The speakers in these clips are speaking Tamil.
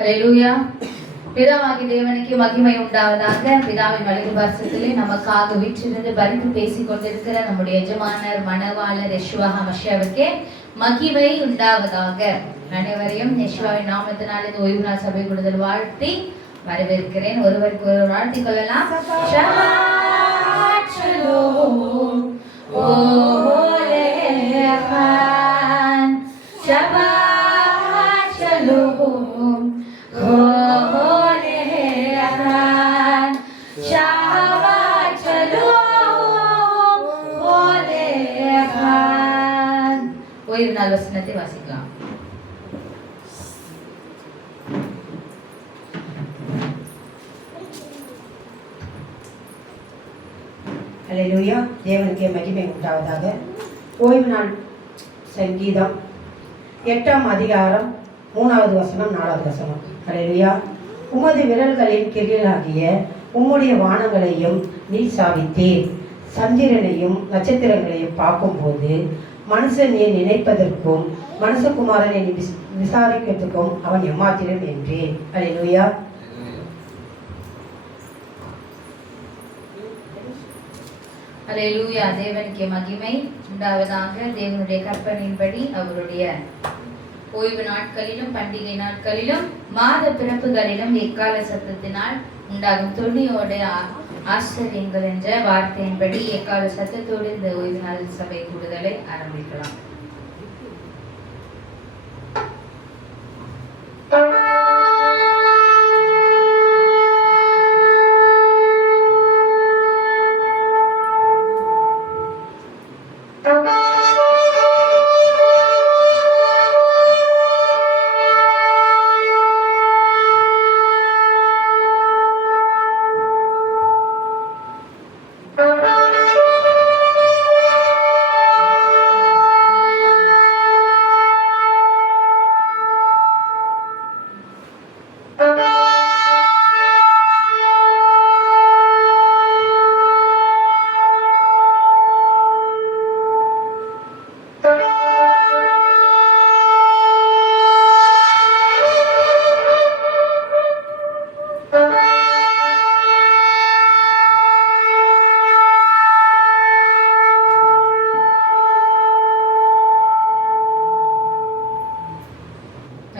ஹல்லேலூயா. பிதாவாகிய தேவனுக்கு மகிமை உண்டாவதாக. பிதாவின் வலது பார்சத்திலே நமக்காக வீற்றிருந்து பரிந்து பேசிக் கொண்டிருக்கிற நம்முடைய எஜமானர் மணவாளர் யெஷுவா ஹமஷியாவுக்கே மகிமை உண்டாவதாக. அனைவரையும் யெஷுவாவின் நாமத்தினால் இந்த ஓய்வு நாள் சபை கூடுதல் வாழ்த்தி வரவேற்கிறேன். ஒருவருக்கு ஒருவர் வாழ்த்திக் கொள்ளலாம். ஷபாத் ஷலோம். ஓலேஹான். ஷபாத் ஷலோம். ஓலேஹான். ஷபாத் ஷலோம். ஓலேஹான். ஓய்வு நாள் வசனத்தை வாசிக்கலாம். ஹல்லேலூயா. தேவனுக்கே மகிமை உண்டாவதாக. ஓய்வு நாள் சங்கீதம் 8ஆம் அதிகாரம் 3வது வசனம் 4வது வசனம். ஹல்லேலூயா. உமது விரல்களின் கிரியலாகிய உம்முடைய வானங்களையும் நீர் சாவித்தீர். சந்திரனையும் நட்சத்திரங்களையும் பார்க்கும்போது மனுஷனை நினைப்பதற்கும் மனுஷகுமாரனை விசாரிக்கிறதுக்கும் அவன் எம்மாத்திரம் என்றேன். ஹல்லேலூயா. ஹல்லேலூயா. தேவனுக்கு மகிமை உண்டாவதாக. தேவனுடைய கற்பனையின்படி அவருடைய ஓய்வு நாட்களிலும் பண்டிகை நாட்களிலும் மாத பிறப்புகளிலும் எக்கால சத்தத்தினால் உண்டாகும் துணியோட ஆச்சரியங்கள் என்ற வார்த்தையின்படி எக்கால சத்தத்தோடு இந்த ஓய்வு நாள் சபை கூடுதலை ஆரம்பிக்கலாம்.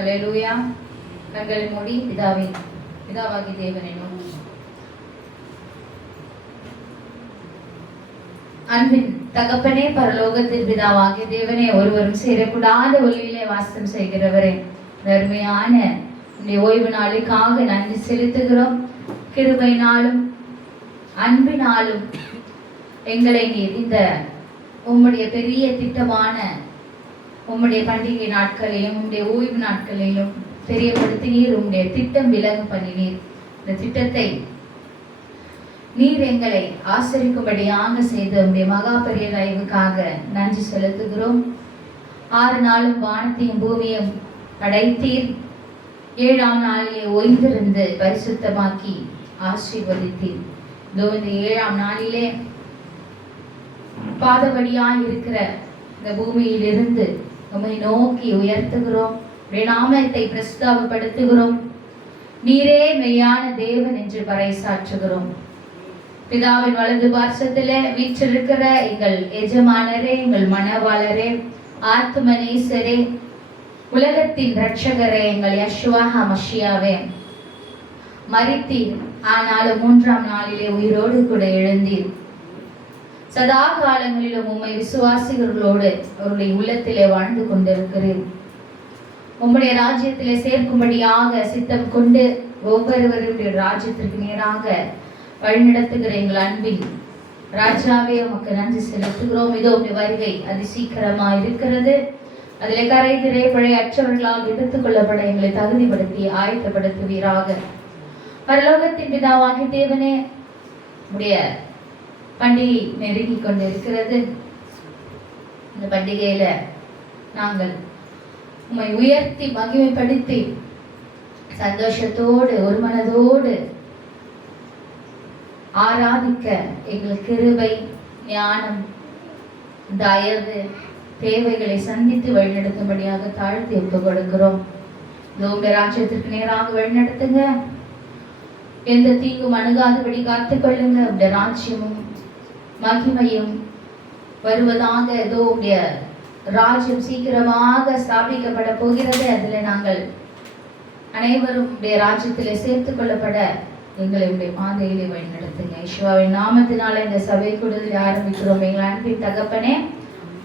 ஹல்லேலூயா. கண்களை மூடி பிதாவாகிய தேவனை நோக்கி அன்பின் தகப்பனே, பரலோகத்தின் பிதாவாகிய தேவனே, ஒருவரும் சேரக்கூடாத ஒளியிலே வாசம் செய்கிறவரே, அருமையான இந்த ஓய்வு நாளுக்காக நன்றி செலுத்துகிறோம். கிருபையினாலும் அன்பினாலும் எங்களை நீர் இந்த உம்முடைய பெரிய திட்டமான உம்முடைய பண்டிகை நாட்களிலும் உம்முடைய ஓய்வு நாட்களிலும் தெரியப்படுத்தினீர். உம்முடைய திட்டம் விலகு பண்ணினீர். இந்த திட்டத்தை நீர் எங்களை ஆசரிக்கும்படியாக செய்த உம்முடைய மகா பெரிய தயவுக்காக நன்றி செலுத்துகிறோம். 6 நாளும் வானத்தையும் பூமியையும் படைத்தீர். 7ஆம் நாளிலே ஓய்ந்திருந்து பரிசுத்தமாக்கி ஆசீர்வதித்தீர். இந்த 7ஆம் நாளிலே பாதபடியாய் இருக்கிற இந்த பூமியிலிருந்து உம்மை நோக்கி உயர்த்துகிறோம். நாமத்தை பிரஸ்தாபப்படுத்துகிறோம். நீரே மெய்யான தேவன் என்று பறைசாற்றுகிறோம். பிதாவின் வலது பார்சத்திலே வீற்றிருக்கிற எங்கள் எஜமானரே, எங்கள் மணவாளரே, ஆத்மநேசரே, உலகத்தின் இரட்சகரே, எங்கள் யெஷுவா ஹமஷியாவே, மரித்தீர், ஆனாலும் 3ஆம் நாளிலே உயிரோடு கூட எழுந்தீர். சதா காலங்களிலும் உம்மை விசுவாசிகளோடு அவருடைய உள்ளத்திலே வாழ்ந்து கொண்டிருக்கிறேன். உம்முடைய ராஜ்யத்திலே சேர்க்கும்படியாக சித்தம் கொண்டு ஒவ்வொருவருடைய ராஜ்யத்திற்கு நேராக வழிநடத்துகிற எங்கள் அன்பின் ராஜாவே, உமக்கு நன்றி செலுத்துகிறோம். இதோ உம்முடைய வருகை அதிசீக்கிரமாக இருக்கிறது. அதிலே கரை திரை பிழையற்றவர்களால் எடுத்துக் கொள்ளப்பட எங்களை தகுதிப்படுத்தி ஆயத்தப்படுத்துவீராக. பரலோகத்தின் பிதாவாகிய தேவனே, உடைய பண்டிகை நெருங்கி கொண்டிருக்கிறது. இந்த பண்டிகையில நாங்கள் உம்மை உயர்த்தி மகிமைப்படுத்தி சந்தோஷத்தோடு ஒரு மனதோடு ஆராதிக்க எங்கள் கிருபை, ஞானம், தயவு, தேவைகளை சந்தித்து வழிநடத்தும்படியாக தாழ்த்தி ஒப்புக் கொடுக்கிறோம். உங்களுடைய ராஜ்யத்திற்கு நேராக வழிநடத்துங்க. எந்த தீங்கும் அணுகாதபடி காத்துக் கொள்ளுங்க. உங்களுடைய ராஜ்யமும் மகிமையும் வருவதாக. ஏதோ உடைய ராஜ்யம் சீக்கிரமாக ஸ்தாபிக்கப்பட போகிறது. அதில் நாங்கள் அனைவரும் உடைய ராஜ்யத்திலே சேர்த்துக் கொள்ளப்பட எங்களை உடைய பாதையிலே வழிநடத்துங்க. யேசுவின் நாமத்தினால இந்த சபை கூடுதலை ஆரம்பிக்கிறோம். எங்கள் அன்பின் தகப்பனே,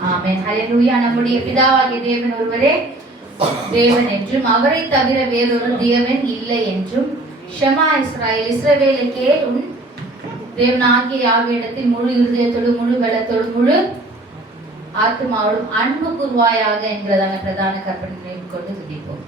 ஆமென். ஹல்லேலூயா. நம்முடைய பிதாவாகிய தேவன் ஒருவரே தேவன் என்றும் அவரை தவிர வேறொரு தேவன் இல்லை என்றும், ஷமா இஸ்ராயேல், இஸ்ரவேலை கேள், உன் தேவனாகிய யாவேயிடத்தில் முழு இருதயத்தோடு முழு பலத்தோடு முழு ஆத்மாவோடும் அன்பு கூர்வாயாக என்கிறதான பிரதான கற்பனை கொண்டு துதிப்போம்.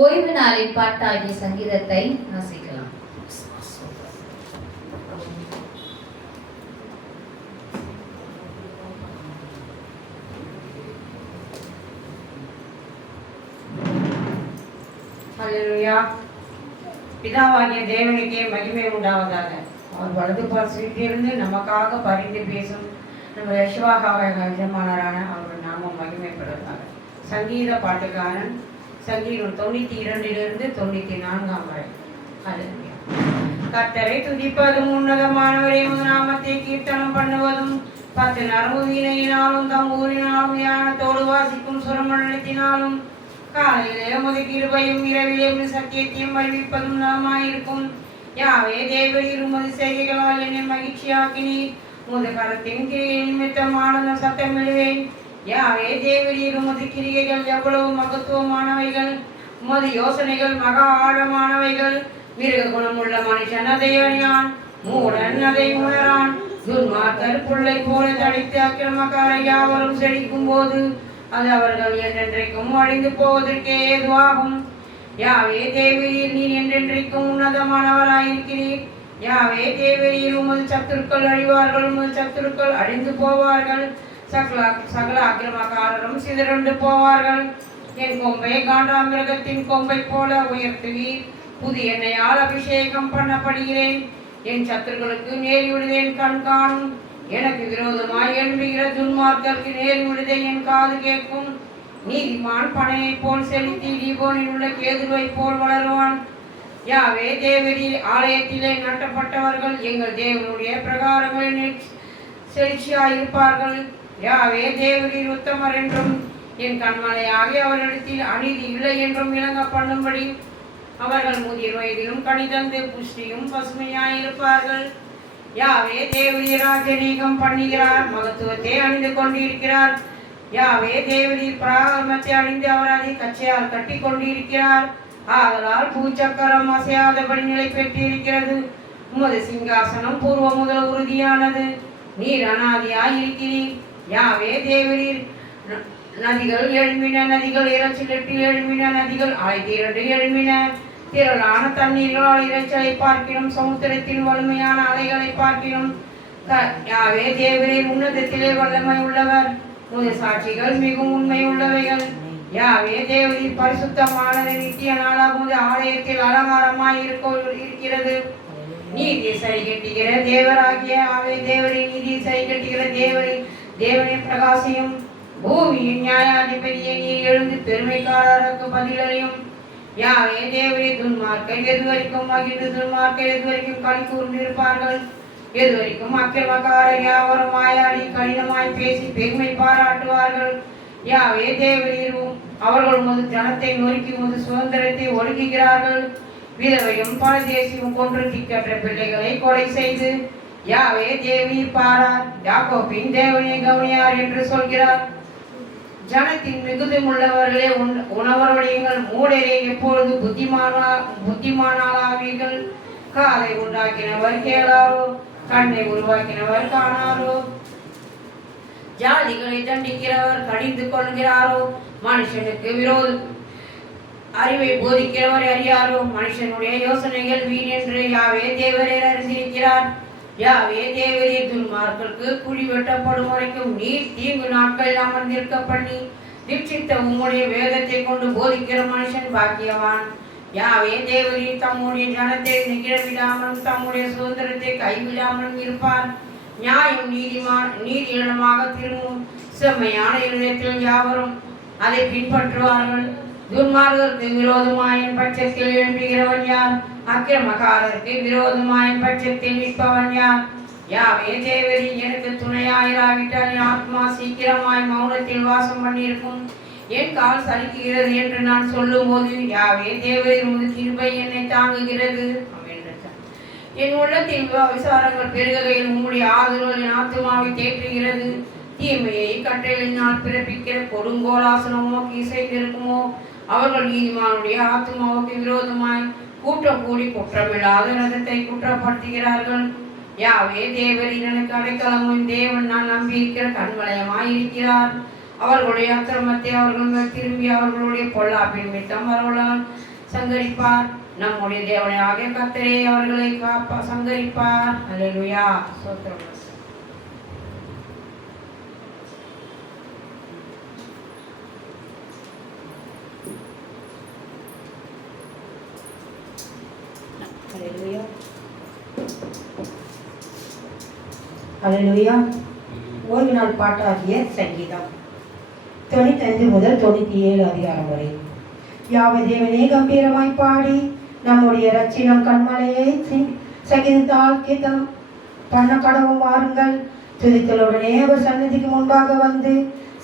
ஓய்வு நாளின் பாட்டாகிய சங்கீதத்தை வாசிக்கலாம். ஹல்லேலூயா. பிதாவாகிய தேவனுக்கே மகிமை உண்டாவதாக. அவர் வலது பார்வையிலிருந்து நமக்காக பரிந்து பேசும் நம்ம யெகோவாவான அவர் நாமம் மகிமைப்படுவதாக. சங்கீத பாட்டுக்காரன் சங்கீதம் 92 94 வரை. ஹல்லேலூயா. கர்த்தரை துதிப்பதும் உன்னதமானவரே நாமத்தை கீர்த்தனம் பண்ணுவதும் 10 நரம்பு வீணையினாலும் தம்பூரினாலும் ஞானத்தோடு வாசிக்கும் சுரமண்டலத்தினாலும் காலையிலே உமது கிருபையும் இரவிலே உமது சத்தியத்தையும் அறிவிப்பதும் நலமாயிருக்கும். யாவே தேவரீர் உமது செய்கைகளால் என்னை மகிழ்ச்சியாக்கினீர். உமது கரத்தின் கிரியை நிமித்தம் ஆனந்த சத்தமிடுவேன். யாவே தேவரீர் உமது கிரியைகள் எவ்வளவு மகத்துவமானவைகள். உமது யோசனைகள் மகா ஆழமானவைகள். மிருக குணமுள்ள மனுஷன் அதை அறியான், மூடன் அதை உணரான். துன்மார்க்கர் புல்லை போல தடித்து அக்கிரமக்காரர் யாவரும் செழிக்கும் போது அது அவர்கள் என்றென்றைக்கும் அழிந்து போவதற்கே ஏதுவாகும். யாவே தேவரீர் நீர் என்றென்றைக்கும் உன்னதமானவராயிருக்கிறீர். யாவே தேவரீர் உமது சத்துருக்கள் அழிவார்கள், உமது சத்துருக்கள் அழிந்து போவார்கள். சகல அக்கிரமக்காரரும் சிதறண்டு போவார்கள். என் கொம்பை காண்டாமிருகத்தின் கொம்பை போல உயர்த்துவீர். புது எண்ணெயால் அபிஷேகம் பண்ணப்படுகிறேன். என் சத்துருக்களுக்கு நேரி விடுதேன் கண் காணும். எனக்கு விரோதமாய் எழும்புகிற துன்மார்க்கருக்கு நேரி விடுதை என் காது கேட்கும். நீதிமான் பனையை போல் செலுத்தி தீபோனில் உள்ள கேதுருவை போல் வளருவான். யாவே தேவரீர் ஆலயத்திலே நட்டப்பட்டவர்கள் எங்கள் தேவனுடைய பிரகாரங்களில் செழிச்சியாயிருப்பார்கள். யாவே தேவரீர் உத்தமர் என்றும் என் கண்மலையாகி அவரிடத்தில் அநீதி இல்லை என்றும் விளங்க பண்ணும்படி அவர்கள் முதிர் வயதிலும் கனிதந்து புஷ்டியும் பசுமையாயிருப்பார்கள். யாவே தேவரீர் ராஜரீகம் பண்ணுகிறார், மகத்துவத்தை அணிந்து கொண்டிருக்கிறார். யாவே தேவரீர் பராமத்தை அணிந்து அவர் அதை கச்சையால் கட்டி கொண்டிருக்கிறார். ஆதலால் பூச்சக்கரம் அசையாதபடி நிலை பெற்றிருக்கிறது. உமது சிங்காசனம் பூர்வ முதல் உறுதியானது. நீர் அநாதியாய் இருக்கிறீர். யாவே தேவரீர் நதிகள் எழும்பின, நதிகள் இறைச்சலிட்டு எழும்பின, நதிகள் அலைதிரண்டு எழும்பின. திரளான தண்ணீர்களால் இறைச்சலை பார்க்கிறோம், சமுத்திரத்தின் வலிமையான அலைகளை பார்க்கிறோம். யாவே தேவரே உன்னதத்திலே வல்லமை உள்ளவர், உமது சாட்சிகள் மிகவும் உண்மை உள்ளவைகள். யாவே தேவரி பரிசுத்தமானது, நித்திய நாளாக உமது ஆலயத்தில் அலங்காரமாய் இருக்கிறது. நீதி சரி கட்டுகிற தேவராகிய ஆவே தேவரி, நீதி சரி கட்டுகிற தேவரி, தேவனின் பிரகாசியும் பூமியின் நியாயாதிபதியை நீர் எழுந்து பெருமைக்காரருக்கு பதிலளியும். யாவே தேவரே துன்மார்க்கை எதுவரைக்கும் மகிழ்ந்து துன்மார்க்கை எதுவரைக்கும் களி கூர்ந்திருப்பார்கள். எதுவரைக்கும் அக்கிரமக்காரர் யாவரும் மாயாடி கடினமாய் பேசி பெருமை பாராட்டுவார்கள். யாவே தேவரீரும் அவர்கள் உமது ஜனத்தை நொறுக்கி உமது சுதந்திரத்தை ஒடுக்குகிறார்கள். விதவையும் பரதேசியும் கொன்று திக்கற்ற பிள்ளைகளை கொலை செய்து யாவே தேவீர் பாரார், யாக்கோபின் தேவனே கவனியார் என்று சொல்கிறார். ஜனத்தின் மிகுதும் உள்ளவர்களே உணவருடையங்கள், மூடரே எப்பொழுது புத்திமானாளாவீர்கள். காதை உண்டாக்கினவர் கேளாரோ, கண்ணை உருவாக்கினவர் காணாரோ. ஜாதிகளை தண்டிக்கிறவர் கடிந்து கொள்கிறாரோ, மனுஷனுக்கு அறிவை போதிக்கிறவர் அறியாரோ. மனுஷனுடைய யோசனைகள் வீண் என்று யாவே தேவரே அறிந்திருக்கிறார். யாவே தேவரே துன்மார்க்கருக்கு குழி வெட்டப்படும் வரைக்கும் நீர் தீங்கு நாட்களில் அமர்ந்திருக்க பண்ணி தீட்சித்த உம்முடைய வேதத்தை கொண்டு போதிக்கிற மனுஷன் பாக்கியவான். யாவே தேவரே தம்முடைய ஜனத்தை நிகழவிடாமலும் தம்முடைய சுதந்திரத்தை கைவிடாமலும் இருப்பார். நியாயம் நீதியிடமாக திரும்பும், செம்மையான இருதயத்தில் யாவரும் அதை பின்பற்றுவார்கள். துன்மார்கருக்கு விரோதமாயின் பட்சத்தில் எழும்புகிறவன் யார்? அக்கிரமக்காரருக்கு விரோதமாயின் பட்சத்தில் நிற்பவன் யார்? யாவே தேவரி எனக்கு துணையாயிராவிட்டால் என் ஆத்மா சீக்கிரமாய் மௌனத்தில் வாசம் பண்ணியிருக்கும். என் கால் சலிக்குகிறது என்று நான் சொல்லும் போது யாவே தேவரி உமது கிருபை என்னை தாங்குகிறது. என் உள்ளத்தில் விசாரங்கள் பெருகையில் உம்முடைய ஆறுதல் என் ஆத்மாவை தேற்றுகிறது. தீமையை கட்டளையினால் பிறப்பிக்கிற கொடுங்கோலாசனமோ இசைந்திருக்குமோ? அவர்கள் நீதிமானுடைய ஆத்மாவுக்கு விரோதமாய் கூட்டம் கூடி குற்றமில்லாத ரதத்தை குற்றப்படுத்துகிறார்கள். யாவே தேவரி எனக்கு அடைக்கலமும் தேவன் நான் நம்பியிருக்கிற கண்வளையமாய் இருக்கிறார். அவர்களுடைய அக்கிரமத்தை அவர்கள் மேல் திரும்பி அவர்களுடைய பொல்லாப்பின் நிமித்தம் அவர்களால் சங்கரிப்பார். நம்முடைய தேவனை ஆகிய கர்த்தரே அவர்களை சங்கரிப்பார். அல்லேலூயா. ஸ்தோத்திரம். அல்லேலூயா. அல்லேலூயா. ஓய்வு நாள் பாட்டாகிய சங்கீதம் 95 முதல் 97 அதிகாரம் வரை. யாவே தேவனே கம்பீரமாய் பாடி நம்முடைய இரட்சினம் கண்மலையை சங்கீதத்தால் கீதம் பண்ண கடவும் வாருங்கள். துதித்தலுடனே அவர் சன்னதிக்கு முன்பாக வந்து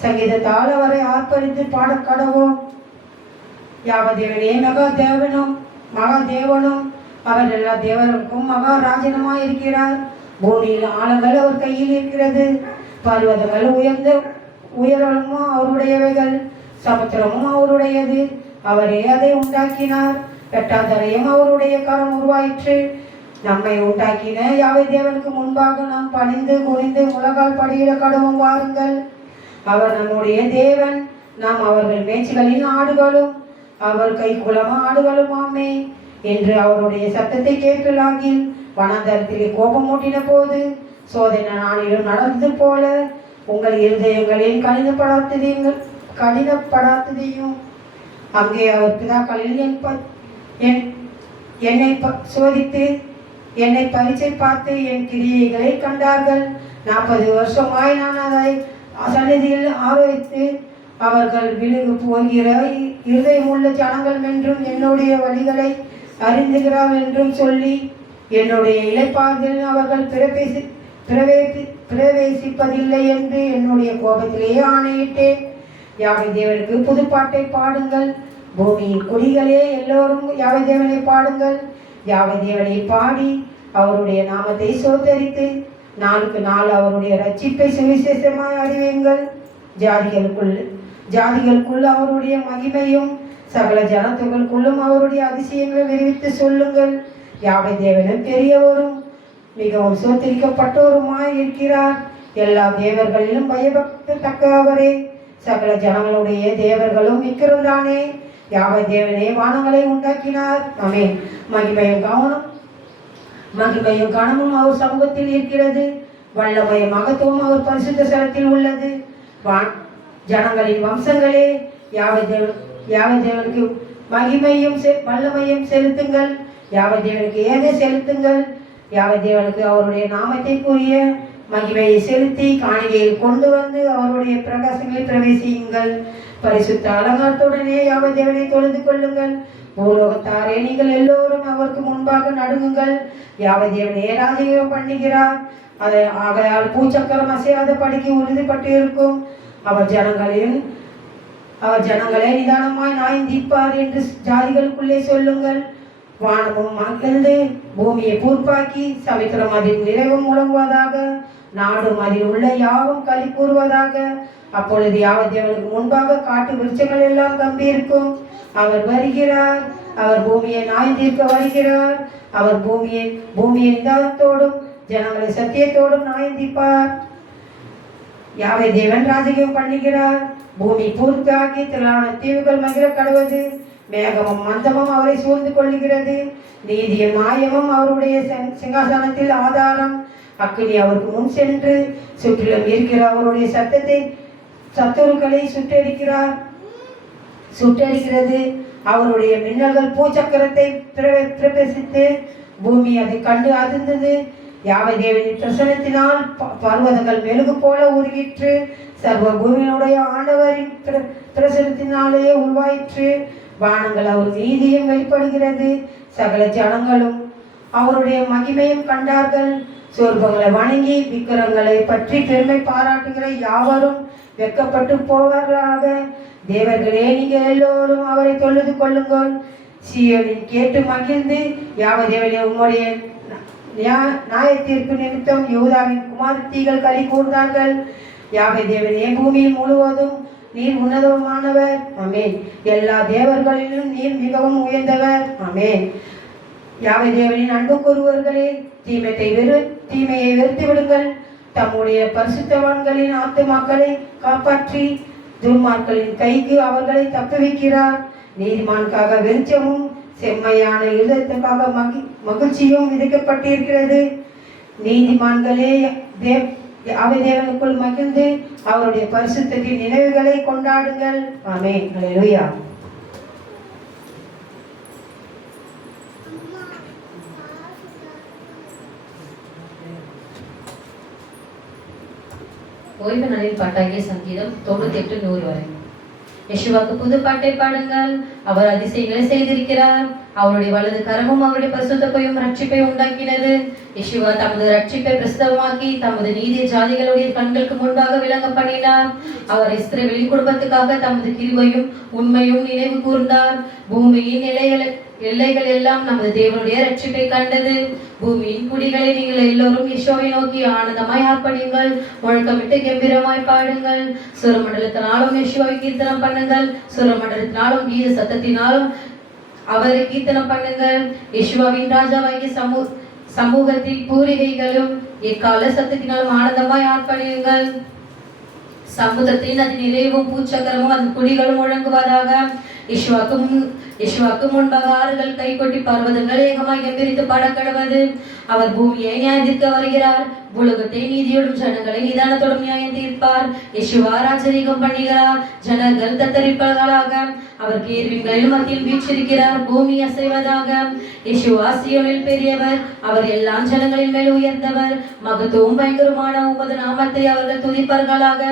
சங்கீதத்தால் அவரை ஆர்ப்பரித்து பாட கடவோம். யாவே தேவனே மகா தேவனும் அவர் எல்லா தேவருக்கும் மகாராஜனுமாய் இருக்கிறார். பூமியில் ஆழங்கள் அவர் கையில் இருக்கிறது. பர்வதங்கள் உயரமும் அவருடையவைகள், சமுத்திரமும் அவருடையது. அவரே அதை உண்டாக்கினார். வெட்டாந்தரையும் அவருடைய கரம் உருவாயிற்று. நம்மை உண்டாக்கின யாவே தேவனுக்கு முன்பாக நாம் பணிந்து குனிந்து முழங்கால் படியிட கடவும் வாருங்கள். அவர் நம்முடைய தேவன், நாம் அவர்கள் மேய்ச்சிகளின் ஆடுகளும் அவர் கை குலம ஆடுகளும் ஆமே என்று அவருடைய சத்தத்தை கேட்கலாகில் வனாந்தரத்திலே கோபம் மூட்டின போது சோதனை நாளிலும் நடந்தது போல உங்கள் இருதயங்களில் கடினப்படாததையும் அங்கே அவர் பிதாக்களில் என்னை சோதித்து என்னை பரீட்சை பார்த்து என் கிரியைகளை கண்டார்கள். 40 வருஷமாய் நான் அதை சந்நிதியில் ஆரோக்கித்து அவர்கள் விழுகு போகிற இருதயமுள்ள ஜனங்கள் என்றும் என்னுடைய வழிகளை அறிந்துகிறார் என்றும் சொல்லி என்னுடைய இளைப்பாறுதல் அவர்கள் பிரவேசிப்பதில்லை என்று என்னுடைய கோபத்திலேயே ஆணையிட்டேன். யாவே தேவனுக்கு புதுப்பாட்டை பாடுங்கள். பூமியின் குடிகளே எல்லோரும் யாவே தேவனை பாடுங்கள். யாவே தேவனை பாடி அவருடைய நாமத்தை சோதரித்து நாளுக்கு நாள் அவருடைய ரட்சிப்பை சுவிசேஷமாய் அறிவீங்கள். ஜாதிகளுக்குள் அவருடைய மகிமையும் சகல ஜனத்துகளுக்குள்ளும் அவருடைய அதிசயங்களை விரிவித்து சொல்லுங்கள். யாவே தேவனும் பெரியவரும் மிகவும் சோதரிக்கப்பட்டோருமாய் இருக்கிறார். எல்லா தேவர்களிலும் பயபக்தத்தக்கவரே. சகல ஜனங்களுடைய தேவர்களும் மிக்கிறதானே. யாவை தேவனே வானங்களை உண்டாக்கினார். ஆமென். மகிமையும் கனமும் அவர் சமூகத்தில் இருக்கிறது. வல்லமையும் மகத்துவம் அவர் பரிசுத்த ஸ்தலத்தில் உள்ளது. ஜனங்களின் வம்சங்களே, யாவை தேவனுக்கு மகிமையும் வல்லமையும் செலுத்துங்கள். யாவை தேவனுக்கு ஏதை செலுத்துங்கள். யாவை தேவனுக்கு அவருடைய நாமத்தை கூறிய மகிமையை செலுத்தி காணிகையில் கொண்டு வந்து அவருடைய பிரகாசங்களை பிரவேசியுங்கள். பரிசுத்த அலங்காரத்துடனே யாவை தேவனை தொழுது கொள்ளுங்கள். பூலோகத்தாரே, நீங்கள் எல்லோரும் அவருக்கு முன்பாக நடுங்குங்கள். யாவை தேவனே ராஜயோகம் பண்ணுகிறார். ஆகையால் பூச்சக்கரம் அசையாத படிக்கு உறுதிப்பட்டு இருக்கும். அவர் ஜனங்களை நிதானமாய் நாய்ந்திப்பார் என்று ஜாதிகளுக்குள்ளே சொல்லுங்கள். வானமும் மகிழ்ந்து பூமியை பூர்ப்பாக்கி சமுத்திரம் அதில் நிறைவும் முழங்குவதாக. நாடும் அதில் உள்ள யாவும் களி கூறுவதாக. அப்பொழுது யாவை தேவனுக்கு முன்பாக காட்டு விருட்சங்கள் எல்லாம் கம்பியிருக்கும். அவர் வருகிறார். அவர் பூமியை நாய்ந்திருக்க வருகிறார். அவர் பூமியை நிதானத்தோடும் ஜனங்களை சத்தியத்தோடும் நாய்ந்திப்பார். யாவை தேவன் ராஜகம் பண்ணுகிறார். பூமி பூர்த்தியாகி திரளான தீவுகள் மகிழ கடவது. மேகமும் மந்தமும் அவரை சூழ்ந்து கொள்ளுகிறது. நீதியும் நியாயமும் அவருடைய சிங்காசனத்தில் ஆதாரம். அக்கினி அவருக்கு முன் சென்று சுற்றிலும் இருக்கிற அவருடைய சத்துருக்களை சுட்டெரிக்கிறது. அவருடைய மின்னல்கள் பூச்சக்கரத்தை பிரவேசித்து பூமி அதை கண்டு அதிர்ந்தது. யாவை தேவனின் பிரசனத்தினால் பர்வதங்கள் மெழுகு போல உருகிற்று. சர்வ பூமியினுடைய ஆண்டவரின் பிரசனத்தினாலே உருவாயிற்று. வானங்கள் அவர் நீதியும் வெளிப்படுகிறது. சகல ஜனங்களும் அவருடைய மகிமையும் கண்டார்கள். சொர்பங்களை வணங்கி விக்கிரங்களை பற்றி பெருமை பாராட்டுகிற யாவரும் வெட்கப்பட்டு போவார்களாக. தேவர்களே, நீங்கள் எல்லோரும் அவரை தொழுது கொள்ளுங்கள். சீயோனில் கேட்டு மகிழ்ந்து யாவை தேவனே உம்முடைய நியாய தீர்ப்பு நிமித்தம் யூதாவின் குமாரத்திகள் களி கூர்ந்தார்கள். யாவை தேவனே, பூமியில் முழுவதும் நீர் உன்னதமானவர். ஆமென். எல்லா தேவர்களிலும் நீர் மிகவும் உயர்ந்தவர். ஆமென். யாவை தேவனின் அன்பு கூறுவர்களே, தீமையை வெறுத்து விடுங்கள். தம்முடைய பரிசுத்தவான்களின் ஆத்துமாக்களை காப்பாற்றி துன்மார்க்களின் கைக்கு அவர்களை தப்புவிக்கிறார். நீதிமானுக்காக வெளிச்சமும் செம்மையான இருதயத்துக்காக மகிழ்ச்சியும் விதிக்கப்பட்டிருக்கிறது. நீதிமான்களே யாவை தேவனுக்குள் மகிழ்ந்து அவருடைய பரிசுத்தத்தின் நினைவுகளை கொண்டாடுங்கள். ஆமென். அல்லேலூயா. ஓய்வு நாளில் பாட்டாகிய சங்கீதம் 98-100 வரை. யெஷுவாக்கு புது பாட்டை பாடுங்கள். அவர் அதிசயங்களை செய்திருக்கிறார். அவருடைய வலது கரமும் அவருடைய பரிசுத்தப்பையும் ரட்சிப்பை உண்டாக்கினது. யெஷுவா தமது ரட்சிப்பை பிரசித்தமாக்கி தமது நீதிய ஜாதிகளுடைய கண்களுக்கு முன்பாக விளங்க பண்ணினார். அவர் இஸ்ரவேலின் குடும்பத்துக்காக தமது கிருபையும் உண்மையும் நினைவு கூர்ந்தார். பூமியின் எல்லைகள் எல்லாம் நமது தேவனுடைய ரட்சிப்பை கண்டது. பூமியின் குடிகளை நீங்கள் எல்லோரும் யெஷுவாவை நோக்கி ஆனந்தமாய் ஆர்ப்பணியுங்கள். முழக்கமிட்டு கம்பீரமாய் பாடுங்கள். சுரமண்டலத்தினாலும் யெஷுவாவை கீர்த்தனம் பண்ணுங்கள். சுரமண்டலத்தினாலும் கீத சத்தத்தினாலும் அவரை கீர்த்தனம் பண்ணுங்கள். யெஷுவாவின் ராஜாவாகிய சமூகத்தில் பூரிகைகளும் எக்கால சத்தத்தினாலும் ஆனந்தமாய் ஆர்ப்பணியுங்கள். சமுத்திரத்தின் அது நிறைவும் பூச்சக்கரமும் அதன் குடிகளும் முழங்குவதாக. யெஷுவாக்கு முன்பாக ஆறுகள் கை கொட்டி பர்வதங்கள் ஏகமாய் கம்பீரித்து பாடக்கடவது. அவர் பூமியை நியாயத்திற்கு வருகிறார். உலகத்தை நீதியோடும் ஜனங்களை நிதானத்தோடும் நியாயம் தீர்ப்பார். யெஷுவா ராஜரீகம் பண்ணுகிறார். ஜனங்கள் தத்தரிப்பார்களாக. அவர் கேருபீன்களின் மத்தியில் வீற்றிருக்கிறார். பூமி அசைவதாக. யெஷுவா சீயோனில் பெரியவர். அவர் எல்லா ஜனங்களின் மேல் உயர்ந்தவர். மகத்துவம் பயங்கரமான உமது நாமத்தை அவர்கள் துதிப்பார்களாக.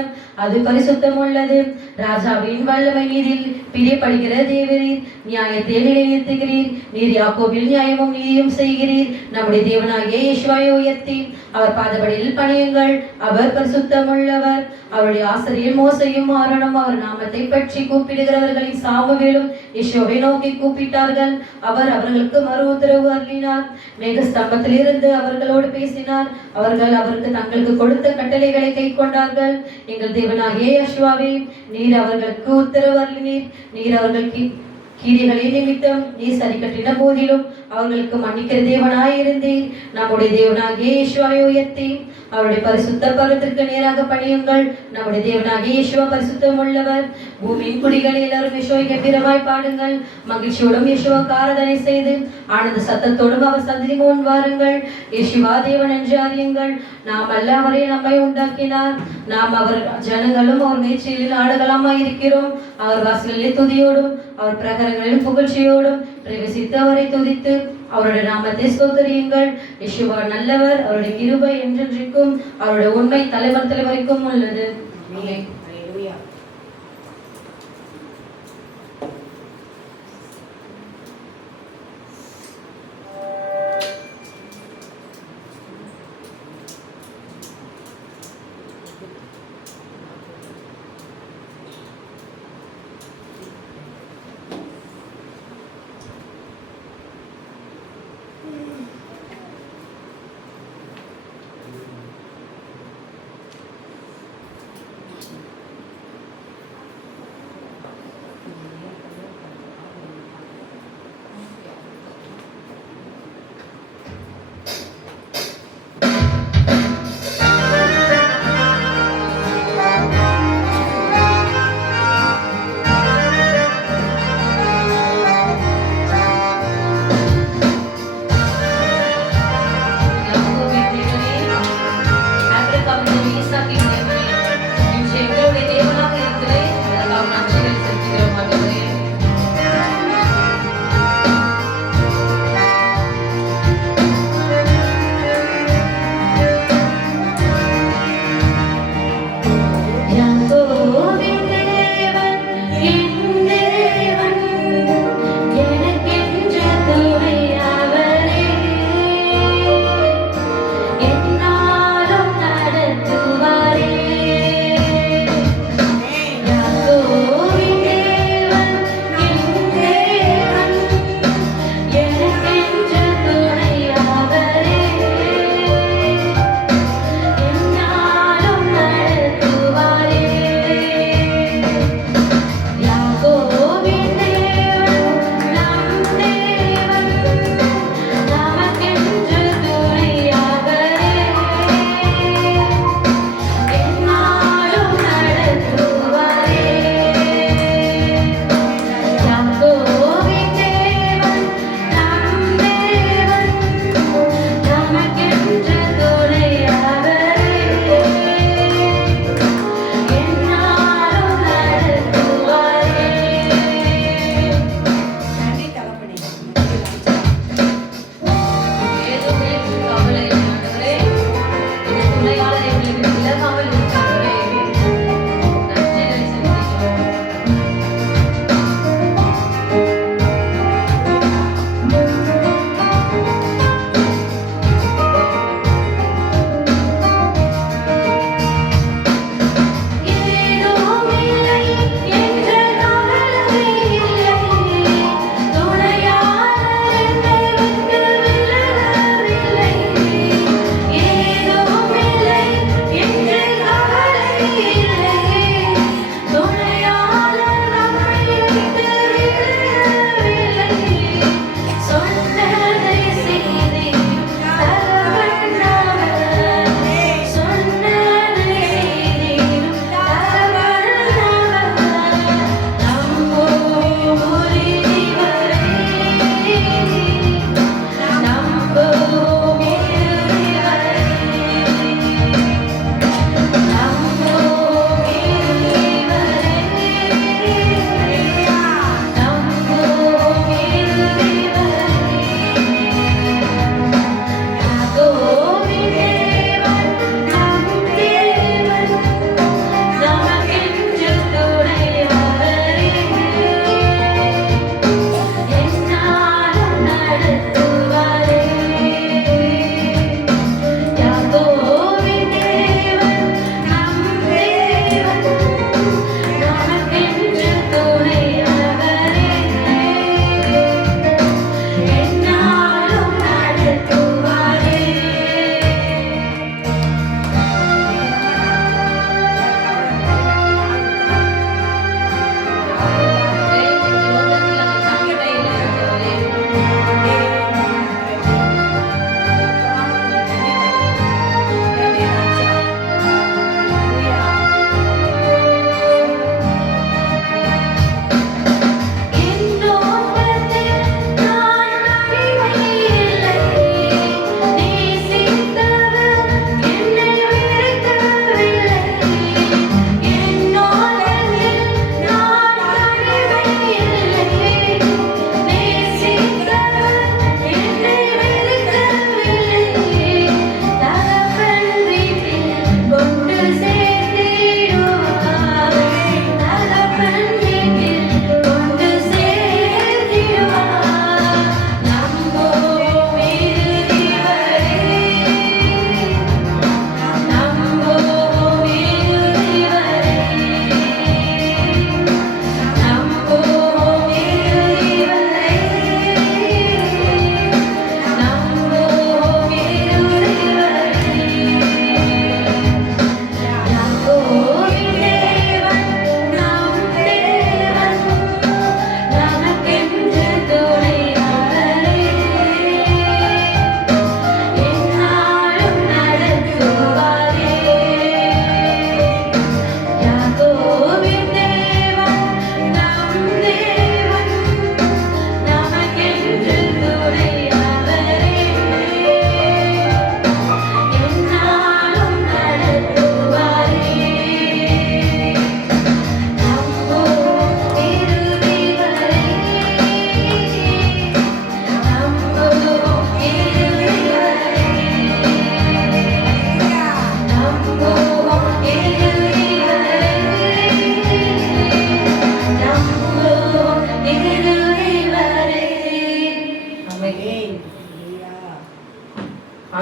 அது பரிசுத்தம் உள்ளது. ராஜாவின் வல்லமை நீரில் பிரியப்படுகிற தேவரீர். நியாயத்தை நிலைநிறுத்துகிறீர். நீர் யாக்கோபில் நியாயமும் நீதியும் செய்கிறீர். நம்முடைய தேவனாகிய யெஷுவாவை உயர்த்தி அவர் பாதபடியில் பணியுங்கள். அவர் பரிசுத்தமுள்ளவர். அவருடைய ஆசிரியர் மோசையும் ஆரோனும் அவர் நாமத்தை பற்றி கூப்பிடுகிறவர்களின் சாமுவேலும் யெஷுவாவை நோக்கி கூப்பிட்டார்கள். அவர் அவர்களுக்கு மறு உத்தரவு அருளினார். மேகஸ்தம்பத்தில் இருந்து அவர்களோடு பேசினார். அவர்கள் அவருக்கு தங்களுக்கு கொடுத்த கட்டளைகளை கை கொண்டார்கள். எங்கள் தேவனாகிய யெஷுவாவே, நீர் அவர்களுக்கு உத்தரவு அருளினீர். நீர் அவர்கள் கிரிகளின் நிமித்தம் நீ சரி கட்டின போதிலும் அவர்களுக்கு மன்னிக்கிற தேவனாயிருந்தீர். நம்முடைய தேவனாகிய இயேசுவை உயர்த்தி அவருடைய பரிசுத்த பர்வத்திற்கு நேராக பணியுங்கள். நம்முடைய தேவனாகிய இயேசுவா பரிசுத்தம் உள்ளவர். பூமியின் குடிகள் எல்லாரும் இயேசுவை கம்பீரமாய் பாடுங்கள். மகிழ்ச்சியோடும் இயேசுவுக்கு ஆராதனை செய்து ஆனந்த சத்தத்தோடும் அவர் சந்நிதி முன் வாருங்கள். இயேசுவா தேவன் என்று அறியுங்கள். நாம் அல்ல, அவரே நம்மை உண்டாக்கினார். நாம் அவர் ஜனங்களும் அவர் மேய்ச்சலில் ஆடுகளமாய் இருக்கிறோம். அவர் வாசல்களில் துதியோடும் அவர் பிரகாரங்களில் புகழ்ச்சியோடும் பிரவேசித்து அவரை துதித்து அவருடைய நாமத்தை ஸ்தோத்திரியுங்கள். இயேசுவா நல்லவர். அவருடைய கிருபை என்றென்றைக்கும் அவருடைய உண்மை தலைவரைக்கும் உள்ளது. ஆமென். ஹல்லேலூயா.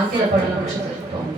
ஆங்கிலப்படி உச்சரிப்போம்.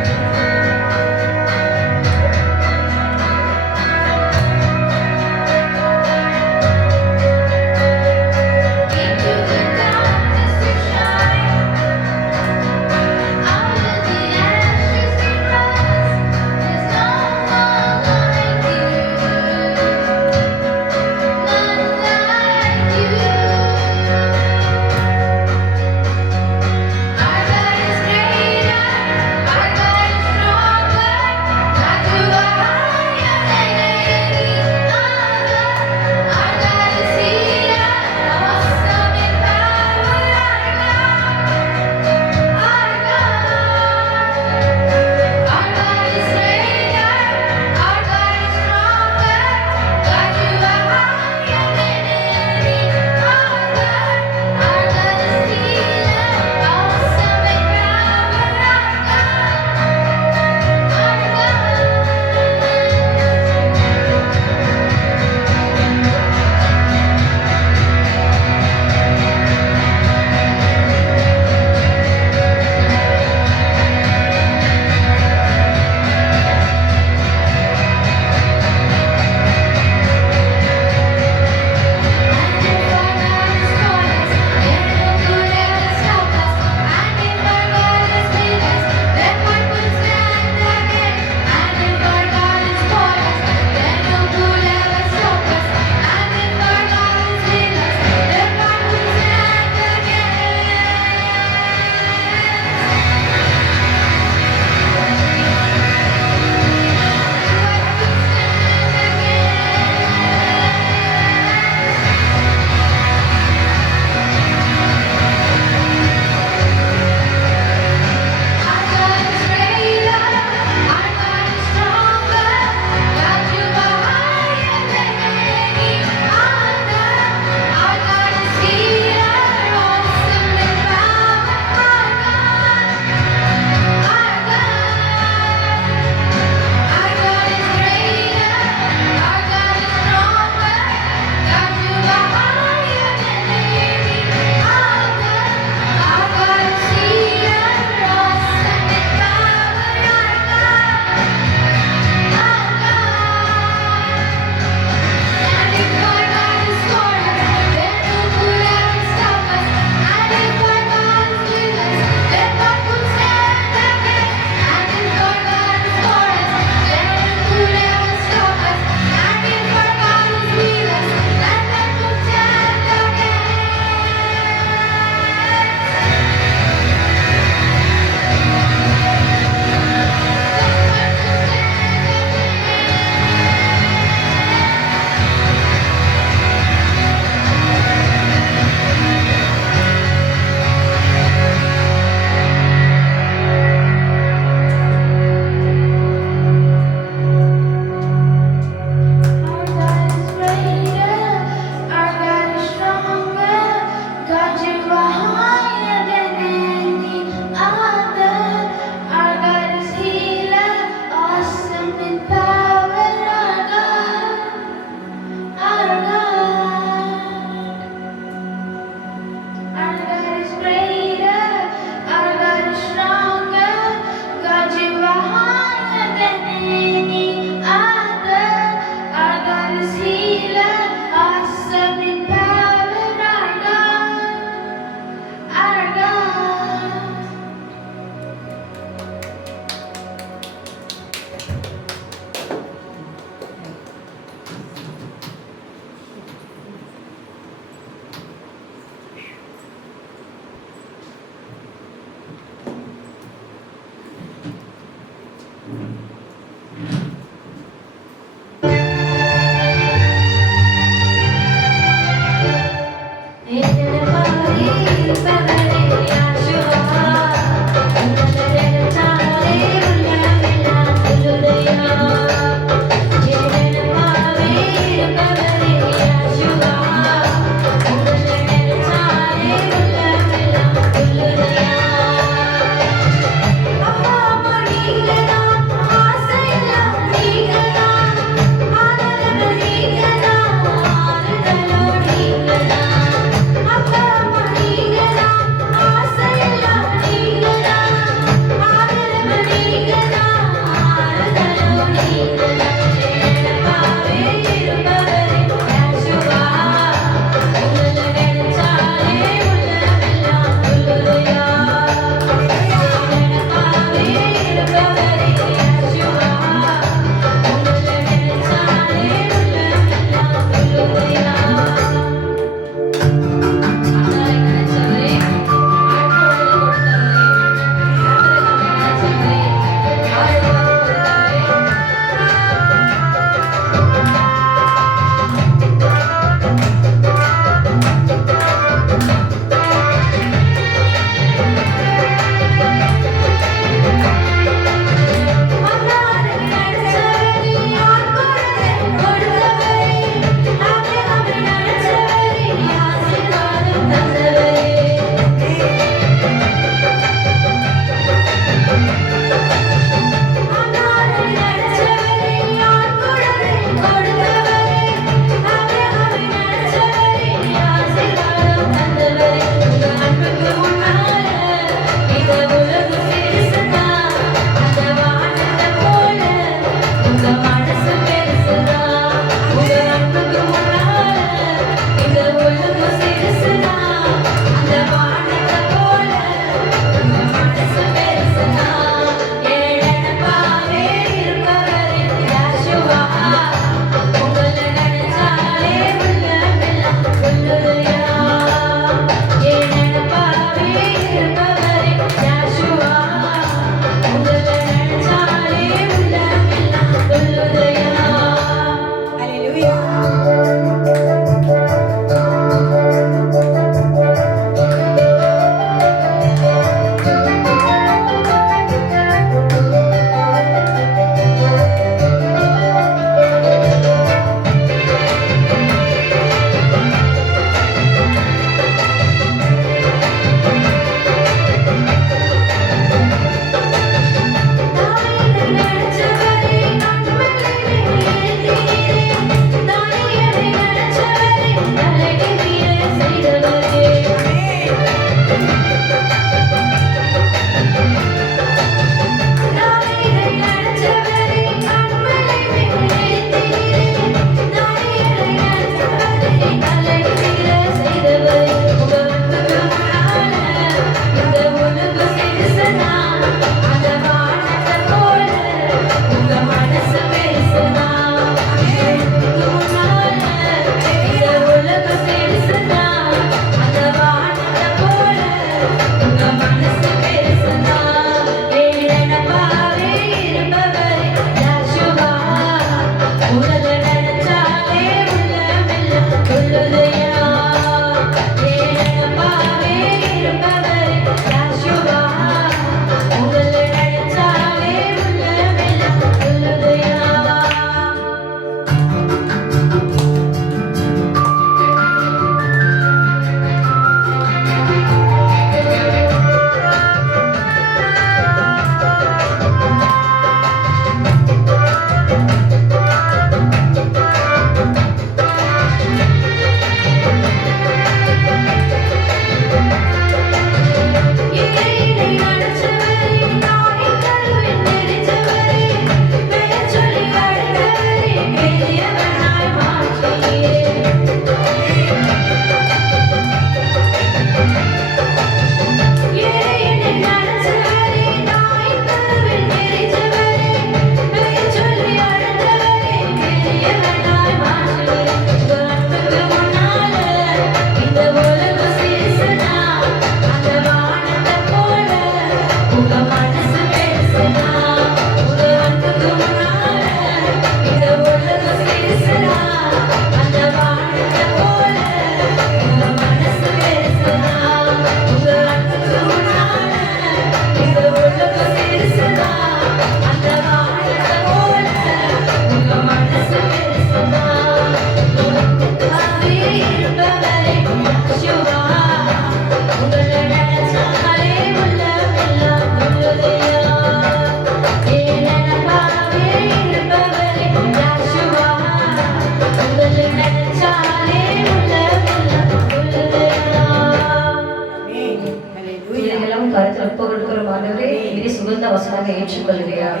ஆண்டவரே நீரே சுகந்த வசனத்தை ஏற்றுக்கொள்வீராக.